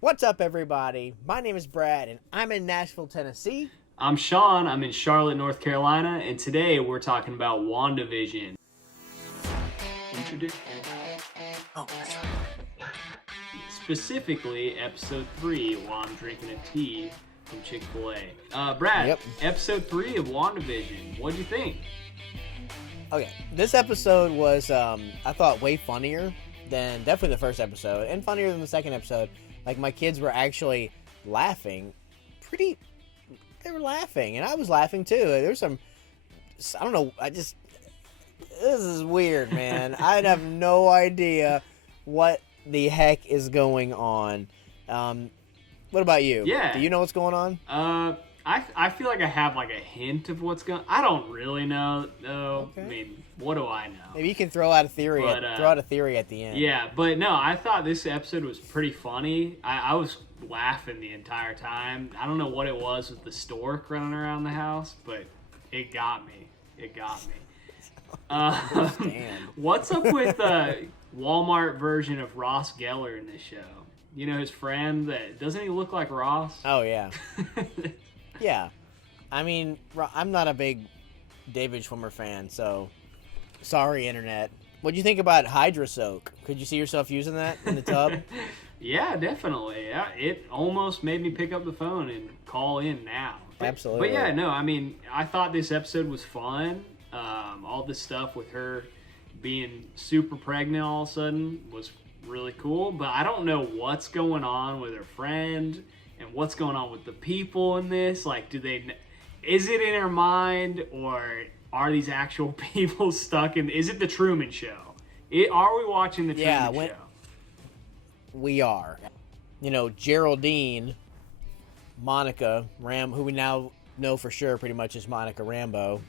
What's up, everybody? My name is Brad, and I'm in Nashville, Tennessee. I'm Sean. I'm in Charlotte, North Carolina, and today we're talking about Wandavision. Introduce. Oh, that's right. Specifically, episode 3, while I'm drinking a tea from Chick-fil-A. Brad, Yep. episode 3 of Wandavision. What do you think? Okay, this episode was, I thought, way funnier than definitely the first episode, and funnier than the second episode. Like, my kids were actually laughing. They were laughing, and I was laughing too. There was some, I don't know, this is weird, man. I have no idea what the heck is going on. What about you? Yeah. Do you know what's going on? I feel like I have like a hint of what's going. I don't really know though. Okay. I mean, what do I know? Maybe you can throw out a theory. Throw out a theory at the end. Yeah, but no, I thought this episode was pretty funny. I was laughing the entire time. I don't know what it was with the stork running around the house, but it got me. It got me. What's up with the Walmart version of Ross Geller in this show? You know, his friend that doesn't he look like Ross? Oh yeah. Yeah. I mean, I'm not a big David Schwimmer fan, so sorry, internet. What'd you think about Hydra Soak? Could you see yourself using that in the tub? Yeah, definitely. Yeah, it almost made me pick up the phone and call in now. Absolutely. But yeah, no, I mean, I thought this episode was fun. All this stuff with her being super pregnant all of a sudden was really cool. But I don't know what's going on with her friend and what's going on with the people in this. Like, is it in her mind, or are these actual people stuck in? Is it the Truman Show? Are we watching the Truman Show? We are. You know, Geraldine, Monica who we now know for sure pretty much is Monica Rambeau.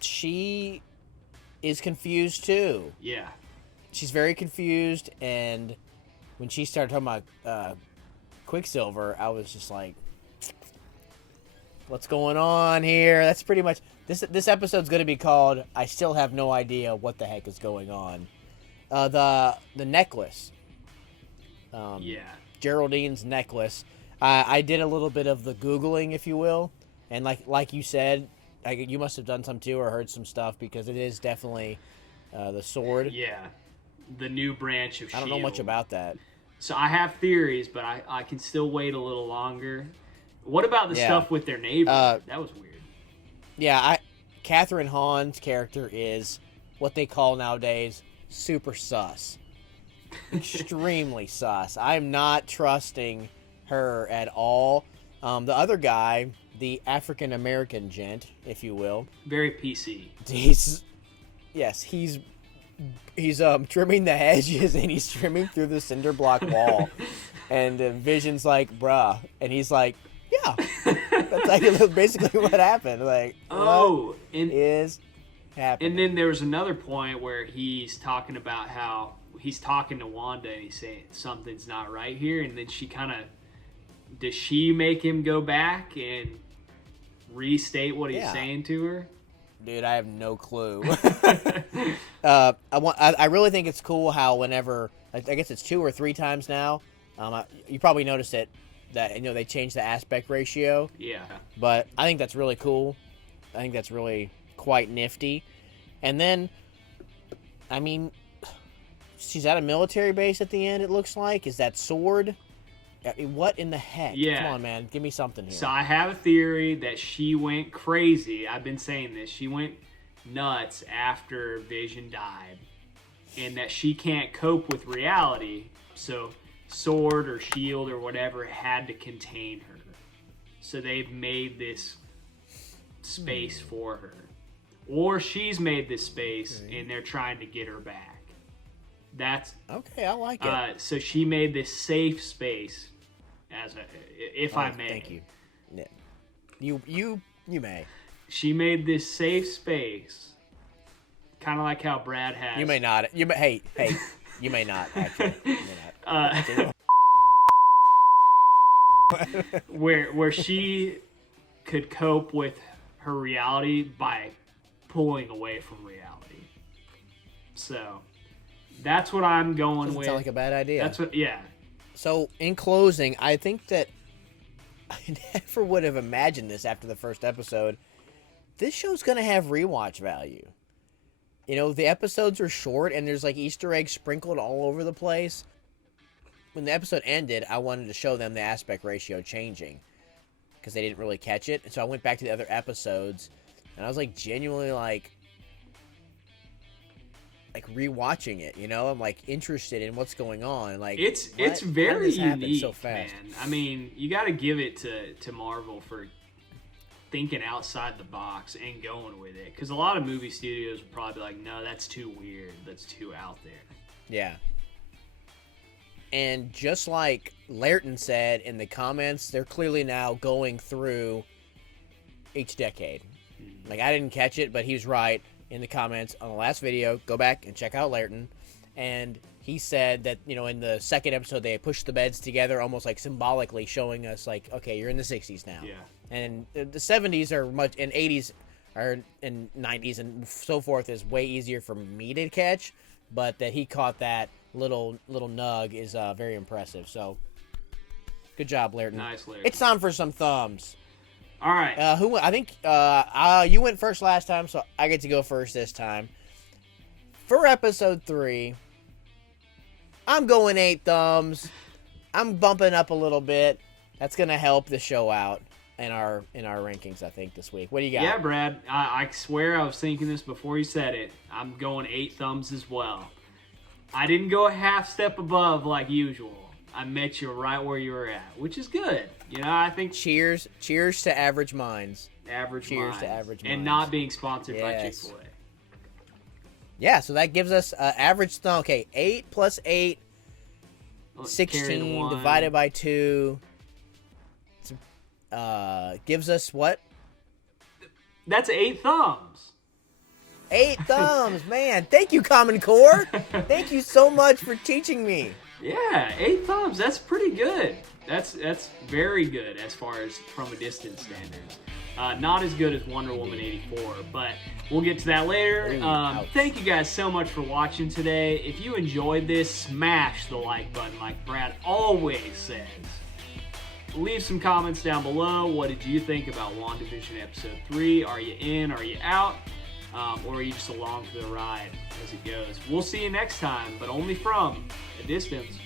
She is confused too. Yeah. She's very confused, and when she started talking about Quicksilver, I was just like, what's going on here? That's pretty much this episode's going to be called I Still Have No Idea What the Heck is Going On. The necklace. Yeah. Geraldine's necklace. I did a little bit of the Googling, if you will, and like you said, you must have done some too or heard some stuff, because it is definitely the sword. Yeah. The new branch of I don't know much about that. So I have theories, but I can still wait a little longer. What about the stuff with their neighbor? That was weird. Yeah, Catherine Hahn's character is what they call nowadays super sus. Extremely sus. I'm not trusting her at all. The other guy, the African American gent, if you will, very PC. He's trimming the hedges, and he's trimming through the cinder block wall. And Vision's like, bruh. And he's like, yeah. That's like basically what happened. Like, what is happening? And then there was another point where he's talking about how he's talking to Wanda, and he's saying something's not right here. And then does she make him go back and restate what he's saying to her? Dude, I have no clue. I really think it's cool how whenever, I guess it's 2 or 3 times now. You probably noticed it, that they changed the aspect ratio. Yeah. But I think that's really cool. I think that's really quite nifty. And then, I mean, she's at a military base at the end. It looks like. Is that sword? What in the heck? Yeah. Come on, man. Give me something here. So I have a theory that she went crazy. I've been saying this. She went nuts after Vision died, and that she can't cope with reality. So sword or shield or whatever had to contain her. So they've made this space for her. Or she's made this space, and they're trying to get her back. That's okay. I like it. So she made this safe space, if I may. Thank you. Yeah. You may. She made this safe space, kind of like how Brad has. You may not. You may. Hey. You may not. Actually, you may not. Where she could cope with her reality by pulling away from reality. So That's what I'm going Doesn't with. sound like a bad idea. That's what, yeah. So, in closing, I think that I never would have imagined this after the first episode. This show's going to have rewatch value. You know, the episodes are short and there's like Easter eggs sprinkled all over the place. When the episode ended, I wanted to show them the aspect ratio changing because they didn't really catch it. And so I went back to the other episodes and I was like genuinely like rewatching it, you know? I'm like interested in what's going on. Like it's very unique, so fast? Man. I mean, you got to give it to Marvel for thinking outside the box and going with it, because a lot of movie studios would probably be like, no, that's too weird, that's too out there. Yeah. And just like Lairton said in the comments, they're clearly now going through each decade. Like, I didn't catch it, but he's right in the comments on the last video. Go back and check out Lairton. And he said that, you know, in the second episode, they pushed the beds together, almost like symbolically showing us, like, okay, you're in the 60s now. Yeah. And the 70s are much, and 80s are, and 90s and so forth is way easier for me to catch. But that he caught that little nug is very impressive. So, good job, Lairton. Nice, Lairton. It's time for some thumbs. All right. I think you went first last time, so I get to go first this time. For episode 3, I'm going 8 thumbs. I'm bumping up a little bit. That's gonna help the show out in our rankings, I think, this week. What do you got? Yeah, Brad. I swear I was thinking this before you said it. I'm going 8 thumbs as well. I didn't go a half step above like usual. I met you right where you were at, which is good. You know, I think... Cheers to Average Minds. Cheers to Average Minds. And not being sponsored by Chick-fil-A. Yeah, so that gives us average thumb. Okay, 8 plus 8, 16 divided by 2. Gives us what? That's 8 thumbs. 8 thumbs, man. Thank you, Common Core. Thank you so much for teaching me. Yeah, 8 thumbs. That's pretty good. That's very good as far as from a distance standards. Not as good as Wonder Woman 84, but we'll get to that later. Thank you guys so much for watching today. If you enjoyed this, smash the like button like Brad always says. Leave some comments down below. What did you think about WandaVision Episode 3? Are you in? Are you out? Or are you just along for the ride as it goes? We'll see you next time, but only from a distance.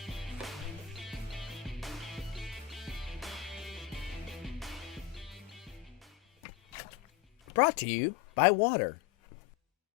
Brought to you by water.